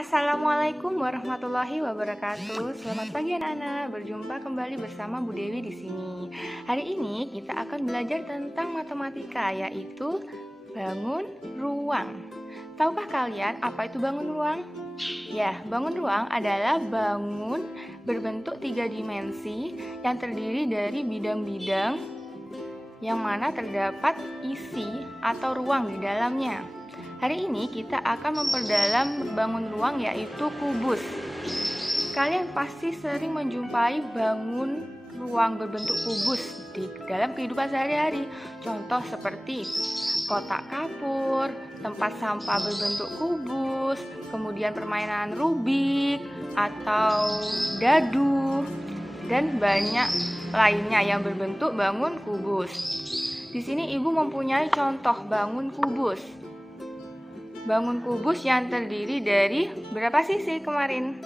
Assalamualaikum warahmatullahi wabarakatuh. Selamat pagi anak-anak. Berjumpa kembali bersama Bu Dewi di sini. Hari ini kita akan belajar tentang matematika, yaitu bangun ruang. Tahukah kalian apa itu bangun ruang? Ya, bangun ruang adalah bangun berbentuk 3 dimensi yang terdiri dari bidang-bidang yang mana terdapat isi atau ruang di dalamnya. Hari ini kita akan memperdalam bangun ruang, yaitu kubus. Kalian pasti sering menjumpai bangun ruang berbentuk kubus di dalam kehidupan sehari-hari. Contoh seperti kotak kapur, tempat sampah berbentuk kubus, kemudian permainan Rubik atau dadu, dan banyak lainnya yang berbentuk bangun kubus. Di sini Ibu mempunyai contoh bangun kubus. Bangun kubus yang terdiri dari berapa sisi kemarin?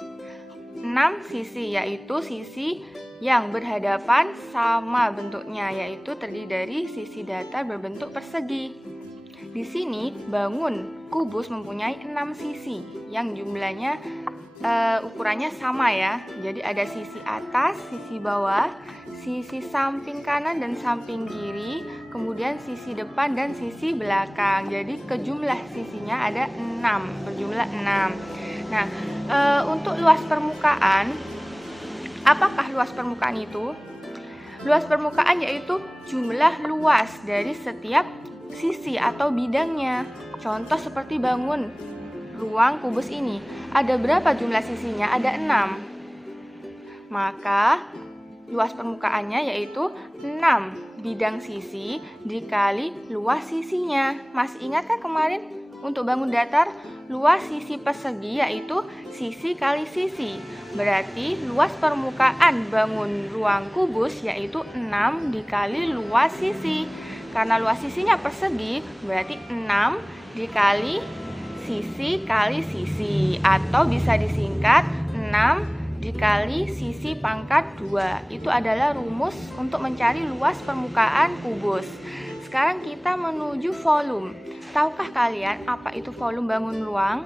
6 sisi, yaitu sisi yang berhadapan sama bentuknya, yaitu terdiri dari sisi datar berbentuk persegi. Di sini bangun kubus mempunyai 6 sisi yang jumlahnya ukurannya sama ya. Jadi ada sisi atas, sisi bawah, sisi samping kanan dan samping kiri, kemudian sisi depan dan sisi belakang. Jadi kejumlah sisinya ada 6, berjumlah 6. Nah, untuk luas permukaan, apakah luas permukaan itu? Luas permukaan yaitu jumlah luas dari setiap sisi atau bidangnya. Contoh seperti bangun ruang kubus ini, ada berapa jumlah sisinya? Ada 6. Maka luas permukaannya yaitu 6 bidang sisi dikali luas sisinya. Masih ingat kan kemarin untuk bangun datar luas sisi persegi yaitu sisi kali sisi. Berarti luas permukaan bangun ruang kubus yaitu 6 dikali luas sisi. Karena luas sisinya persegi, berarti 6 dikali sisi kali sisi, atau bisa disingkat 6 dikali sisi pangkat 2. Itu adalah rumus untuk mencari luas permukaan kubus. Sekarang kita menuju volume. Tahukah kalian apa itu volume bangun ruang?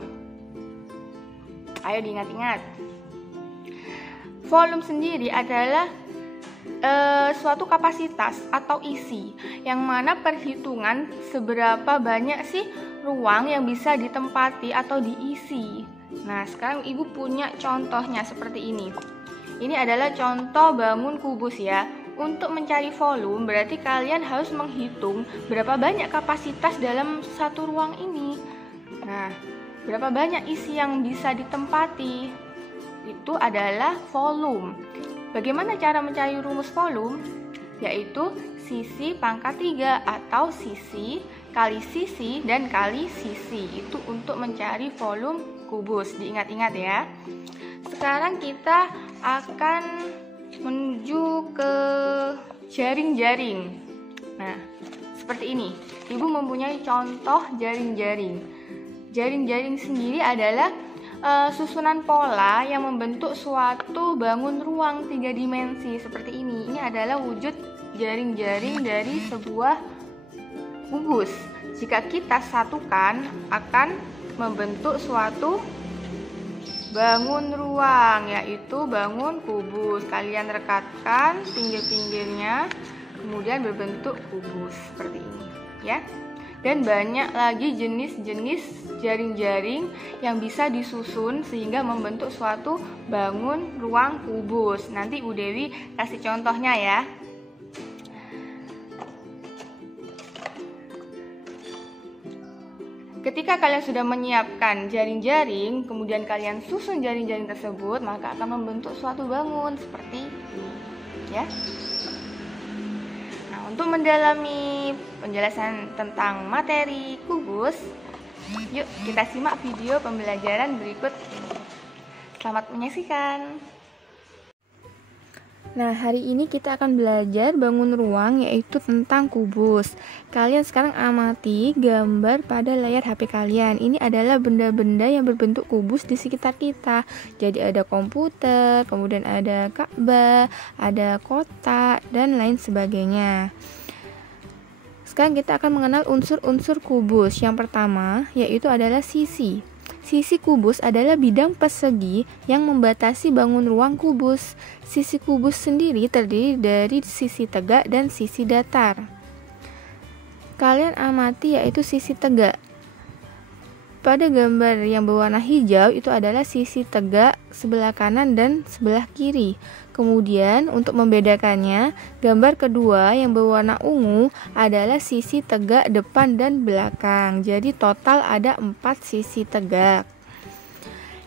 Ayo diingat-ingat. Volume sendiri adalah suatu kapasitas atau isi, yang mana perhitungan seberapa banyak sih ruang yang bisa ditempati atau diisi. Nah, sekarang Ibu punya contohnya seperti ini. Ini adalah contoh bangun kubus ya. Untuk mencari volume berarti kalian harus menghitung berapa banyak kapasitas dalam satu ruang ini. Nah, berapa banyak isi yang bisa ditempati? Itu adalah volume. Bagaimana cara mencari rumus volume? Yaitu sisi pangkat 3 atau sisi kali sisi dan kali sisi. Itu untuk mencari volume kubus. Diingat-ingat ya. Sekarang kita akan menuju ke jaring-jaring. Nah, seperti ini. Ibu mempunyai contoh jaring-jaring. Jaring-jaring sendiri adalah susunan pola yang membentuk suatu bangun ruang 3 dimensi seperti ini. Ini adalah wujud jaring-jaring dari sebuah kubus. Jika kita satukan akan membentuk suatu bangun ruang, yaitu bangun kubus. Kalian rekatkan pinggir-pinggirnya, kemudian berbentuk kubus seperti ini ya. Dan banyak lagi jenis-jenis jaring-jaring yang bisa disusun sehingga membentuk suatu bangun ruang kubus. Nanti Bu Dewi kasih contohnya ya. Ketika kalian sudah menyiapkan jaring-jaring, kemudian kalian susun jaring-jaring tersebut, maka akan membentuk suatu bangun seperti ini ya. Untuk mendalami penjelasan tentang materi kubus, yuk kita simak video pembelajaran berikut. Selamat menyaksikan. Nah, hari ini kita akan belajar bangun ruang, yaitu tentang kubus. Kalian sekarang amati gambar pada layar HP kalian. Ini adalah benda-benda yang berbentuk kubus di sekitar kita. Jadi ada komputer, kemudian ada Ka'bah, ada kotak, dan lain sebagainya. Sekarang kita akan mengenal unsur-unsur kubus. Yang pertama yaitu adalah sisi. Sisi kubus adalah bidang persegi yang membatasi bangun ruang kubus. Sisi kubus sendiri terdiri dari sisi tegak dan sisi datar. Kalian amati yaitu sisi tegak. Pada gambar yang berwarna hijau itu adalah sisi tegak sebelah kanan dan sebelah kiri. Kemudian untuk membedakannya, gambar kedua yang berwarna ungu adalah sisi tegak depan dan belakang. Jadi total ada 4 sisi tegak.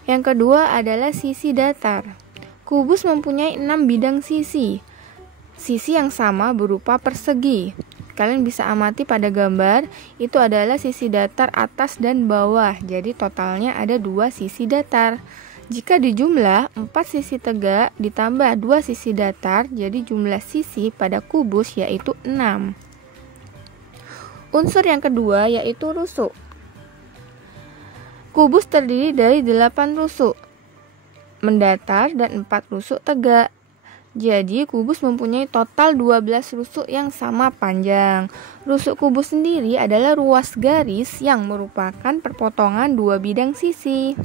Yang kedua adalah sisi datar. Kubus mempunyai 6 bidang sisi. Sisi yang sama berupa persegi. Kalian bisa amati pada gambar, itu adalah sisi datar atas dan bawah. Jadi totalnya ada 2 sisi datar. Jika dijumlah 4 sisi tegak ditambah 2 sisi datar, jadi jumlah sisi pada kubus yaitu 6. Unsur yang kedua yaitu rusuk. Kubus terdiri dari 8 rusuk mendatar dan 4 rusuk tegak. Jadi kubus mempunyai total 12 rusuk yang sama panjang. Rusuk kubus sendiri adalah ruas garis yang merupakan perpotongan 2 bidang sisi.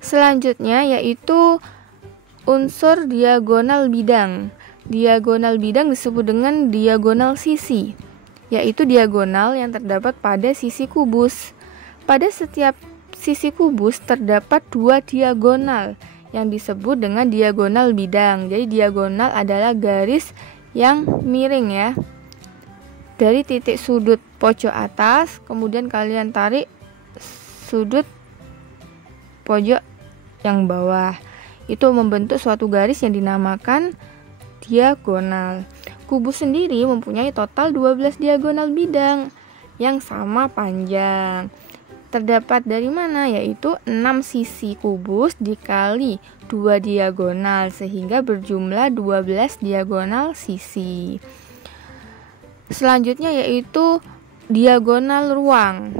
Selanjutnya yaitu unsur diagonal bidang. Diagonal bidang disebut dengan diagonal sisi, yaitu diagonal yang terdapat pada sisi kubus. Pada setiap sisi kubus terdapat 2 diagonal yang disebut dengan diagonal bidang. Jadi diagonal adalah garis yang miring ya. Dari titik sudut pojok atas, kemudian kalian tarik sudut pojok yang bawah. Itu membentuk suatu garis yang dinamakan diagonal. Kubus sendiri mempunyai total 12 diagonal bidang yang sama panjang. Terdapat dari mana? Yaitu 6 sisi kubus dikali 2 diagonal sehingga berjumlah 12 diagonal sisi. Selanjutnya yaitu diagonal ruang.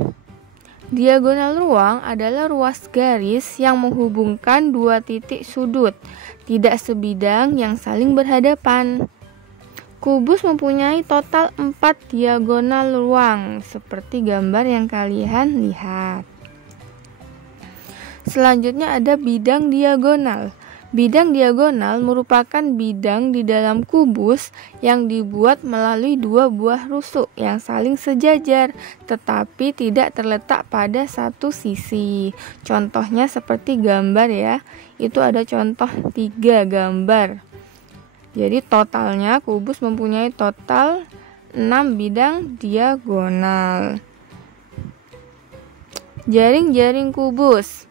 Diagonal ruang adalah ruas garis yang menghubungkan 2 titik sudut tidak sebidang yang saling berhadapan. Kubus mempunyai total 4 diagonal ruang seperti gambar yang kalian lihat. Selanjutnya ada bidang diagonal. Bidang diagonal merupakan bidang di dalam kubus yang dibuat melalui 2 buah rusuk yang saling sejajar tetapi tidak terletak pada satu sisi. Contohnya seperti gambar ya. Itu ada contoh 3 gambar. Jadi totalnya kubus mempunyai total 6 bidang diagonal. Jaring-jaring kubus.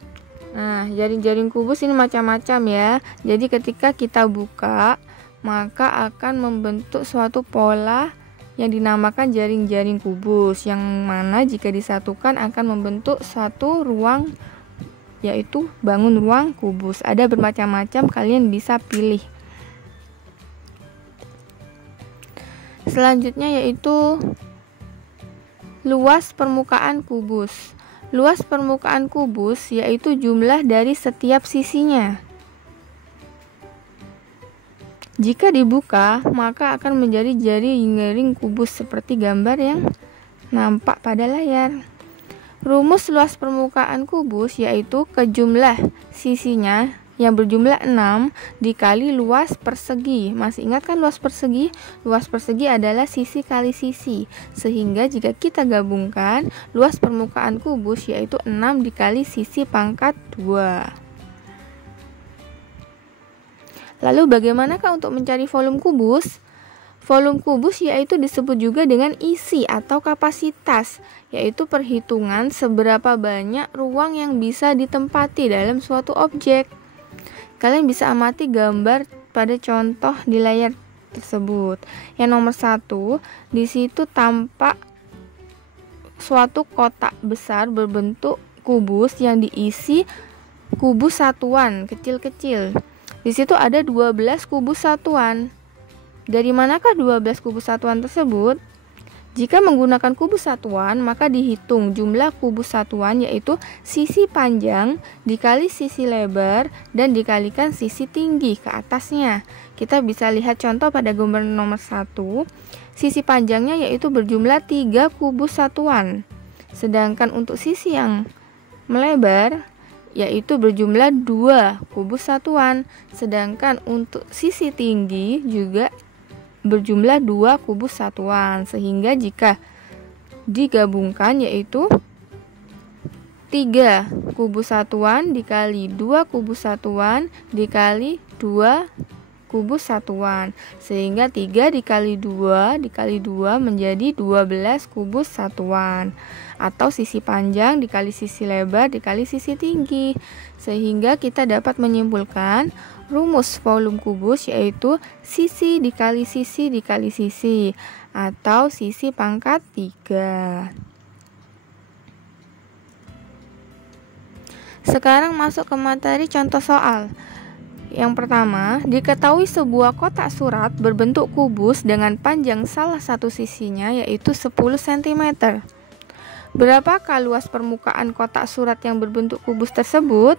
Nah, jaring-jaring kubus ini macam-macam ya. Jadi ketika kita buka, maka akan membentuk suatu pola yang dinamakan jaring-jaring kubus, yang mana jika disatukan akan membentuk satu ruang, yaitu bangun ruang kubus. Ada bermacam-macam, kalian bisa pilih. Selanjutnya yaitu luas permukaan kubus. Luas permukaan kubus yaitu jumlah dari setiap sisinya. Jika dibuka, maka akan menjadi jaring kubus seperti gambar yang nampak pada layar. Rumus luas permukaan kubus yaitu kejumlah sisinya yang berjumlah 6 dikali luas persegi. Masih ingat kan luas persegi? Luas persegi adalah sisi kali sisi. Sehingga jika kita gabungkan, luas permukaan kubus yaitu 6 dikali sisi pangkat 2. Lalu bagaimanakah untuk mencari volume kubus? Volume kubus yaitu disebut juga dengan isi atau kapasitas, yaitu perhitungan seberapa banyak ruang yang bisa ditempati dalam suatu objek. Kalian bisa amati gambar pada contoh di layar tersebut. Yang nomor 1, di situ tampak suatu kotak besar berbentuk kubus yang diisi kubus satuan kecil-kecil. Di situ ada 12 kubus satuan. Dari manakah 12 kubus satuan tersebut? Jika menggunakan kubus satuan, maka dihitung jumlah kubus satuan yaitu sisi panjang dikali sisi lebar dan dikalikan sisi tinggi ke atasnya. Kita bisa lihat contoh pada gambar nomor 1. Sisi panjangnya yaitu berjumlah 3 kubus satuan. Sedangkan untuk sisi yang melebar yaitu berjumlah 2 kubus satuan. Sedangkan untuk sisi tinggi juga berjumlah 2 kubus satuan. Sehingga jika digabungkan yaitu 3 kubus satuan dikali 2 kubus satuan dikali 2 kubus satuan, sehingga 3 dikali 2 menjadi 12 kubus satuan, atau sisi panjang dikali sisi lebar dikali sisi tinggi. Sehingga kita dapat menyimpulkan rumus volume kubus yaitu sisi dikali sisi atau sisi pangkat 3. Sekarang masuk ke materi contoh soal. Yang pertama, diketahui sebuah kotak surat berbentuk kubus dengan panjang salah satu sisinya yaitu 10 cm. Berapakah luas permukaan kotak surat yang berbentuk kubus tersebut?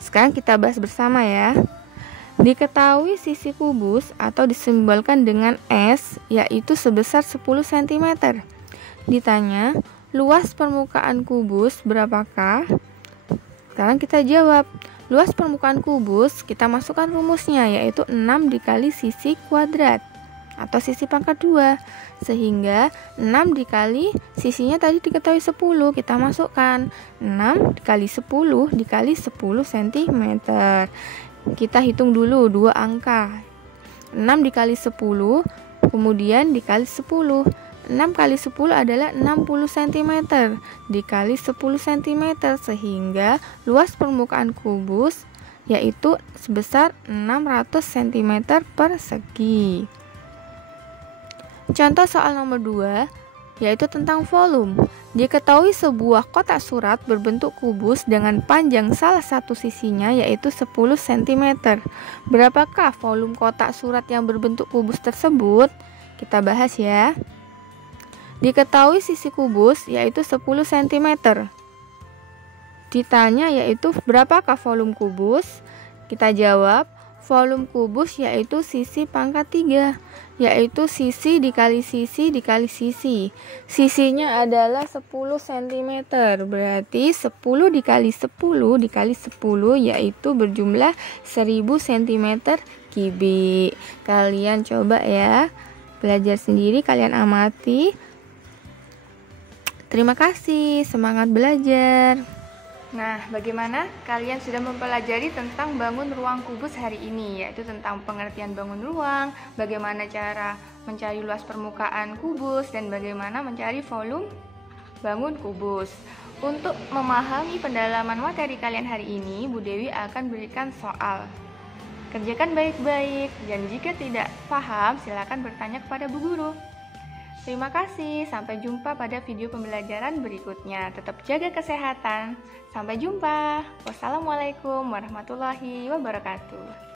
Sekarang kita bahas bersama ya. Diketahui sisi kubus atau disimbolkan dengan S yaitu sebesar 10 cm. Ditanya, luas permukaan kubus berapakah? Sekarang kita jawab. Luas permukaan kubus kita masukkan rumusnya yaitu 6 dikali sisi kuadrat atau sisi pangkat 2. Sehingga 6 dikali sisinya tadi diketahui 10, kita masukkan 6 dikali 10 dikali 10 cm. Kita hitung dulu 2 angka. 6 dikali 10 kemudian dikali 10. 6 kali 10 adalah 60 cm dikali 10 cm, sehingga luas permukaan kubus yaitu sebesar 600 cm persegi. Contoh soal nomor 2 yaitu tentang volume. Diketahui sebuah kotak surat berbentuk kubus dengan panjang salah satu sisinya yaitu 10 cm. Berapakah volume kotak surat yang berbentuk kubus tersebut? Kita bahas ya. Diketahui sisi kubus yaitu 10 cm. Ditanya yaitu berapakah volume kubus? Kita jawab volume kubus yaitu sisi pangkat 3, yaitu sisi dikali sisi dikali sisi. Sisinya adalah 10 cm, berarti 10 dikali 10 dikali 10 yaitu berjumlah 1000 cm kubik. Kalian coba ya, belajar sendiri, kalian amati. Terima kasih, semangat belajar. Nah, bagaimana kalian sudah mempelajari tentang bangun ruang kubus hari ini, yaitu tentang pengertian bangun ruang, bagaimana cara mencari luas permukaan kubus, dan bagaimana mencari volume bangun kubus. Untuk memahami pendalaman materi kalian hari ini, Bu Dewi akan berikan soal. Kerjakan baik-baik, dan jika tidak paham, silakan bertanya kepada Bu Guru. Terima kasih, sampai jumpa pada video pembelajaran berikutnya. Tetap jaga kesehatan. Sampai jumpa. Wassalamualaikum warahmatullahi wabarakatuh.